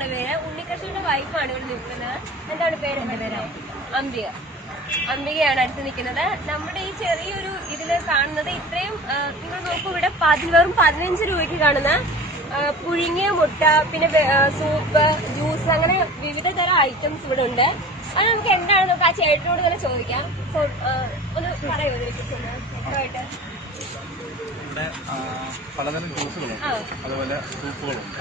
എന്നാണ് പേര്. ഉണ്ണികൃഷ്ണന്റെ വൈഫാണ് ഇവിടെ നിൽക്കുന്നത്. എന്താണ് പേര്? അംബിക. അംബികയാണ് അടുത്ത് നിൽക്കുന്നത്. നമ്മുടെ ഈ ചെറിയൊരു ഇതില് കാണുന്നത് ഇത്രയും നിങ്ങൾ നോക്കൂ, ഇവിടെ വെറും 15 രൂപയ്ക്ക് കാണുന്ന പുഴുങ്ങിയ മുട്ട, പിന്നെ സൂപ്പ്, ജ്യൂസ്, അങ്ങനെ വിവിധ തരം ഐറ്റംസ് ഇവിടെ ഉണ്ട്. അത് നമുക്ക് എന്താണെന്ന് നമുക്ക് ആ ചേട്ടനോട് തന്നെ ചോദിക്കാം. ഒന്ന് പറയൂ ഇതിനെക്കുറിച്ച്. ഇവിടെ പലതരം ജ്യൂസുകളുണ്ട്, അതുപോലെ സൂപ്പുകളുണ്ട്.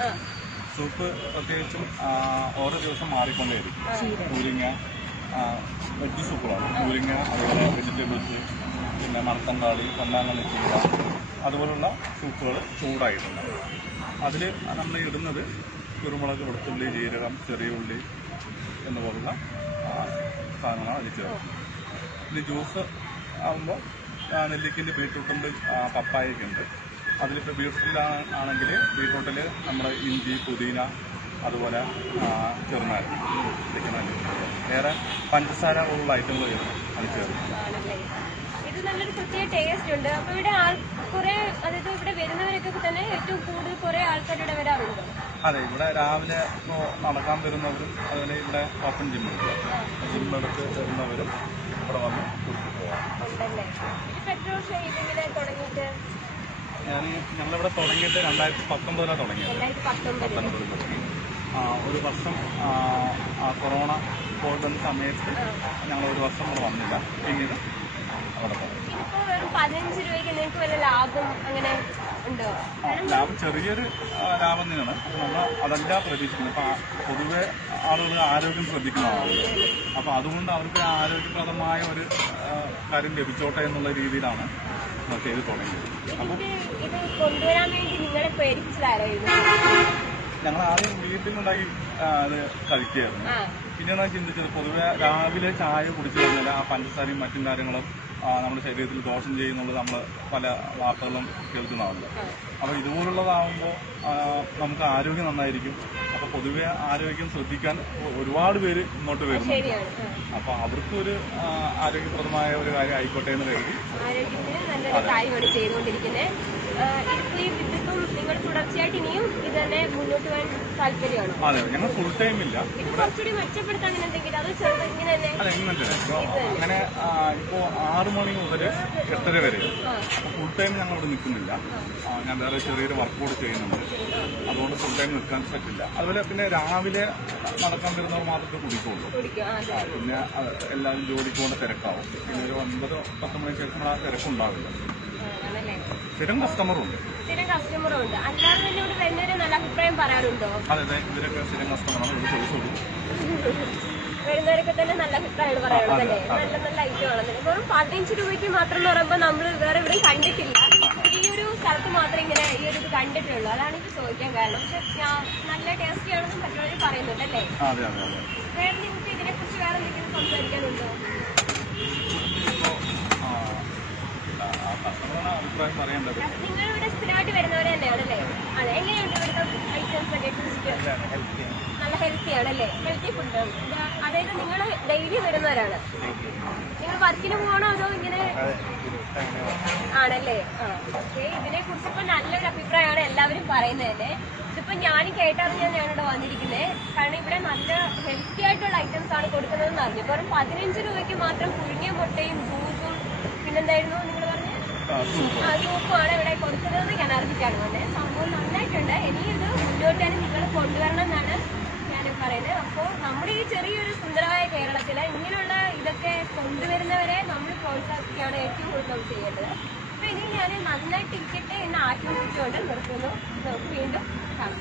സൂപ്പ് പ്രത്യേകിച്ചും ഓരോ ദിവസം മാറിക്കൊണ്ടേയിരിക്കും. മുരിങ്ങ വെജ് സൂപ്പുകളാണ്. മുരിങ്ങ, അതുപോലെ വെജിറ്റബിൾസ്, പിന്നെ മണത്തങ്കാളി, പൊന്നാങ്കണ്ണി ചീര, അതുപോലുള്ള സൂപ്പുകൾ ചൂടായിട്ടുണ്ട്. അതിൽ നമ്മൾ ഇടുന്നത് കുരുമുളക്, വെളുത്തുള്ളി, ജീരകം, ചെറിയ ഉള്ളി എന്നുപോലുള്ള സാധനങ്ങളാണ് അതിൽ ചേർക്കുന്നത്. ഇത് ജ്യൂസ് ആകുമ്പോൾ നെല്ലിക്കിൻ്റെ, ബീട്രൂട്ടുണ്ട്, പപ്പായക്കുണ്ട്. അതിലിപ്പോൾ ബീട്രൂട്ടിലാണെങ്കിൽ ബീട്രൂട്ടിൽ നമ്മുടെ ഇഞ്ചി, പുതിന, അതുപോലെ ചെറുനാരങ്ങ, ചിക്കനാല്, വേറെ പഞ്ചസാര പോലുള്ള ഐറ്റങ്ങൾ അത് ചേർക്കും. ഇത് നല്ലൊരു പ്രത്യേക ടേസ്റ്റ് ഉണ്ട്. അപ്പോൾ ഇവിടെ കുറെ, അതായത് ഇവിടെ വരുന്നവരൊക്കെ തന്നെ ഏറ്റവും കൂടുതൽ കുറെ ആൾക്കാർ ഇവിടെ വരാറുണ്ട്. അതെ, ഇവിടെ രാവിലെ ഇപ്പോൾ നടക്കാൻ വരുന്നവരും, അതുപോലെ ഇവിടെ ഓപ്പൺ ജിമ്മുണ്ട്, ജിമ്മെടുത്ത് വരുന്നവരും ഇവിടെ വന്ന് കുറിച്ച് പോകാം. ഞങ്ങളിവിടെ തുടങ്ങിയിട്ട് 2019 തുടങ്ങിയത്. ഒരു വർഷം കൊറോണ കോവിഡ് വന്ന സമയത്ത് ഞങ്ങൾ ഒരു വർഷം ഇവിടെ വന്നില്ല. പിന്നീട് അവിടെ പോകും. 15 രൂപയ്ക്ക് നിങ്ങൾക്ക് വല്ല ലാഭം അങ്ങനെ ഉണ്ടോ? ലാഭം ചെറിയൊരു ലാഭം തന്നെയാണ്. നമ്മൾ അതല്ല പ്രതീക്ഷിക്കുന്നത്. അപ്പം പൊതുവെ ആളുകൾ ആരോഗ്യം ശ്രദ്ധിക്കുന്നതാണ്. അപ്പം അതുകൊണ്ട് അവർക്ക് ആരോഗ്യപ്രദമായ ഒരു കാര്യം ലഭിച്ചോട്ടെ എന്നുള്ള രീതിയിലാണ് ചെയ്ത് തുടങ്ങിയത്. അപ്പം ഇത് കൊണ്ടുവരാൻ വേണ്ടി നിങ്ങളെ പേടിച്ചതായിരുന്നു. ഞങ്ങൾ ആദ്യം വീട്ടിലുണ്ടാക്കി അത് കഴിക്കുകയായിരുന്നു. പിന്നെയാണ് ചിന്തിച്ചത്, പൊതുവെ രാവിലെ ചായ കുടിച്ചു കഴിഞ്ഞാൽ ആ പഞ്ചസാരയും മറ്റും കാര്യങ്ങളും നമ്മുടെ ശരീരത്തിൽ ദോഷം ചെയ്യുന്നുള്ളത് നമ്മൾ പല വാർത്തകളും കേൾക്കുന്നതാണല്ലോ. അപ്പോൾ ഇതുപോലുള്ളതാകുമ്പോൾ നമുക്ക് ആരോഗ്യം നന്നായിരിക്കും. അപ്പോൾ പൊതുവെ ആരോഗ്യം ശ്രദ്ധിക്കാൻ ഒരുപാട് പേര് ഇങ്ങോട്ട് വരുന്നു. അപ്പോൾ അവർക്കൊരു ആരോഗ്യപ്രദമായ ഒരു കാര്യം ആയിക്കോട്ടെ എന്ന് കരുതി നിങ്ങൾ തുടർച്ചയായിട്ട് ഇനിയും ഇത് തന്നെ മുന്നോട്ട് പോകാൻ താല്പര്യമാണ്? അതെ, ഞങ്ങൾ ഫുൾ ടൈം ഇല്ല. കുറച്ചുകൂടി മെച്ചപ്പെടുത്താൻ എന്തെങ്കിലും അത് ഇങ്ങനെ തന്നെ? അതെ, ഇങ്ങനെ അങ്ങനെ ഇപ്പോൾ 6 മണി മുതൽ 8:30 വരെ. അപ്പോൾ ഫുൾ ടൈം ഞങ്ങൾ ഇവിടെ നിൽക്കുന്നില്ല. ഞാൻ വേറെ ചെറിയൊരു വർക്കൗട്ട് ചെയ്യുന്നുണ്ട്. അതുകൊണ്ട് ഫുൾ ടൈം നിൽക്കാൻ പറ്റില്ല. അതുപോലെ പിന്നെ രാവിലെ നടക്കാൻ വരുന്നവർ മാത്രമേ കുടിക്കുള്ളൂ. പിന്നെ എല്ലാവരും ജോലിക്ക് കൊണ്ട് തിരക്കാവും. പിന്നെ ഒരു 9-10 മണിക്ക് ശേഷം ആ തിരക്കുണ്ടാവില്ല. സ്ഥിരം കസ്റ്റമറുണ്ട്. അല്ലാതെ തന്നെ ഇവിടെ വരുന്നവരെ നല്ല അഭിപ്രായം പറയാറുണ്ടോ? അതെ, ഇവരൊക്കെ സ്ഥിരം കസ്റ്റമറാണ്. ഇവിടെ ചോദിച്ചോളൂ. വരുന്നവരൊക്കെ തന്നെ നല്ല അഭിപ്രായമാണ് പറയാറുള്ളത് അല്ലേ? നല്ല നല്ല ഐറ്റമാണ്. വെറും 15 രൂപയ്ക്ക് മാത്രം എന്ന് പറയുമ്പോൾ നമ്മൾ വേറെ ഇവിടെ കണ്ടിട്ടില്ല. ഈ ഒരു സ്ഥലത്ത് മാത്രമേ ഇങ്ങനെ ഈ ഒരു ഇത് കണ്ടിട്ടുള്ളൂ. അതാണ് എനിക്ക് ചോദിക്കാൻ കാരണം. പക്ഷെ നല്ല ടേസ്റ്റി ആണെന്നും മറ്റുള്ളവർ പറയുന്നുണ്ട് അല്ലേ? വേറെ നിങ്ങൾക്ക് ഇതിനെ കുറിച്ച് വേറെ എന്തെങ്കിലും സംസാരിക്കാനുണ്ടോ? നിങ്ങളിവിടെ സ്ഥിരമായിട്ട് വരുന്നവരെ തന്നെയാണല്ലേ? അതെ, എങ്ങനെയുണ്ട് ഇവിടുത്തെ ഐറ്റംസ് ഒക്കെ? നല്ല ഹെൽത്തി ആണല്ലേ? Healthy food. അതായത് നിങ്ങൾ ഡെയിലി വരുന്നവരാണ്? നിങ്ങൾ വർക്കിന് പോകണോ അതോ ഇങ്ങനെ ആണല്ലേ? ഓക്കെ, ഇതിനെ കുറിച്ച് ഇപ്പൊ നല്ലൊരു അഭിപ്രായമാണ് എല്ലാവരും പറയുന്നത് തന്നെ. ഇതിപ്പോ ഞാനും കേട്ടറിഞ്ഞാണ് ഞാനിവിടെ വന്നിരിക്കുന്നത്. കാരണം ഇവിടെ നല്ല ഹെൽത്തി ആയിട്ടുള്ള ഐറ്റംസ് ആണ് കൊടുക്കുന്നതെന്ന് അറിഞ്ഞു. വെറും 15 രൂപയ്ക്ക് മാത്രം പുഴുങ്ങിയ മുട്ടയും ജ്യൂസും പിന്നെന്തായിരുന്നു നിങ്ങൾ പറഞ്ഞത്? സൂപ്പുമാണ് ഇവിടെ കൊടുക്കുന്നതെന്ന് ഞാൻ അറിഞ്ഞിട്ടാണ് വന്നത്. സംഭവം നന്നായിട്ടുണ്ട്. ഇനിയും ഇത് മുന്നോട്ട് തന്നെ നിങ്ങൾ കൊണ്ടുവരണം എന്നാണ് ഞാൻ പറയുന്നത്. അപ്പോൾ നമ്മുടെ ഈ ചെറിയൊരു സുന്ദരമായ കേരളത്തിൽ ഇങ്ങനെയുള്ള ഇതൊക്കെ കൊണ്ടുവരുന്നവരെ നമ്മൾ പ്രോത്സാഹിപ്പിക്കുകയാണ് ഏറ്റവും കൂടുതൽ ചെയ്യേണ്ടത്. അപ്പോൾ ഇനി ഞാൻ നന്നായിട്ട് ഇരിക്കട്ടെ എന്ന് ആശംസിച്ചുകൊണ്ട് നിർത്തുന്നു. നമുക്ക് വീണ്ടും കാണാം.